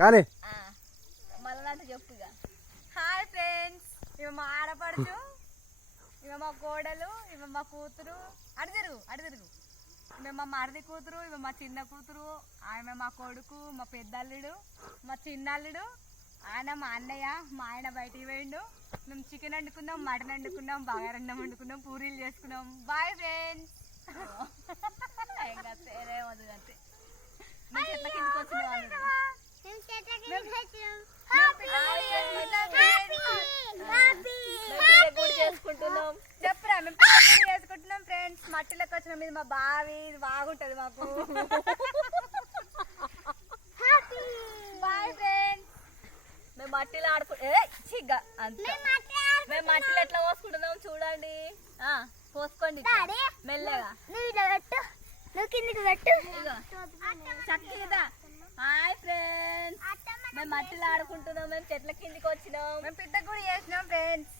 కానీ మళ్ళీ చెప్పుగా. Hi friends, ఇవి మా ఆడపడుచు, ఇవి మా కోడలు, ఇవి మా కూతురు. అడు తిరుగు. ఇవి మా మరిది కూతురు, ఇవి మా చిన్న కూతురు. ఆమె మా కొడుకు, మా పెద్దల్లుడు, మా చిన్నల్లుడు. ఆయన మా అన్నయ్య. మా ఆయన బయటికి పోయిండు. మేము చికెన్ వండుకున్నాం, మటన్ వండుకున్నాం, బగారన్నం వండుకున్నాం, పూరీలు చేసుకున్నాం. Bye friends. అంతే చెట్ల కిందకి వచ్చిన వాళ్ళు చేసుకుంటున్నాం. చెప్పురా, మేము చేసుకుంటున్నాం ఫ్రెండ్స్. మట్టిలోకి వచ్చిన మీద మా బావి బాగుంటది మాకు. Bye friends. మేము మట్టిలో చిగ్గా అంతే. మేము మట్టిలో ఎట్లా పోసుకుంటున్నాం చూడండి. పోసుకోండి మెల్లగా. చక్కగా. హాయ్ ఫ్రెండ్స్, మేము మట్టిలో ఆడుకుంటున్నాం. మేము చెట్ల కిందికి వచ్చినాం. మేము పిట్ట కూడా చేసినాం ఫ్రెండ్స్.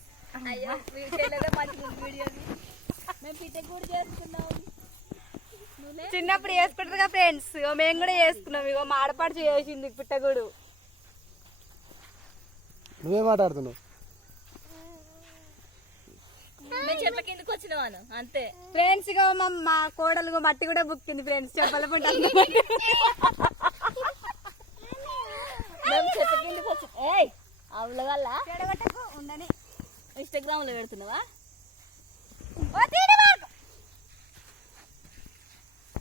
అయ్యో చెల్లెగా మంచిగా వీడియోని. మేము పిట్ట కూడా చేసుకున్నాం. చిన్నప్పుడు చేసుకుంటారుగా ఫ్రెండ్స్, మేము కూడా చేసుకున్నాం. ఇగో మా ఆడపడుచు చేసింది పిట్టగూడు. నువ్వే మాట్లాడుతున్నావు. మేము చెట్ల కిందకి వచ్చినావాను అంతే ఫ్రెండ్స్. ఇక మా కోడలు మట్టి కూడా బుక్కింది ఫ్రెండ్స్. చెప్పాలి మేము చెట్ల కిందకి వచ్చి అవుల వల్ల ఉండని ఇన్స్టాగ్రామ్ లో పెడుతున్నావా?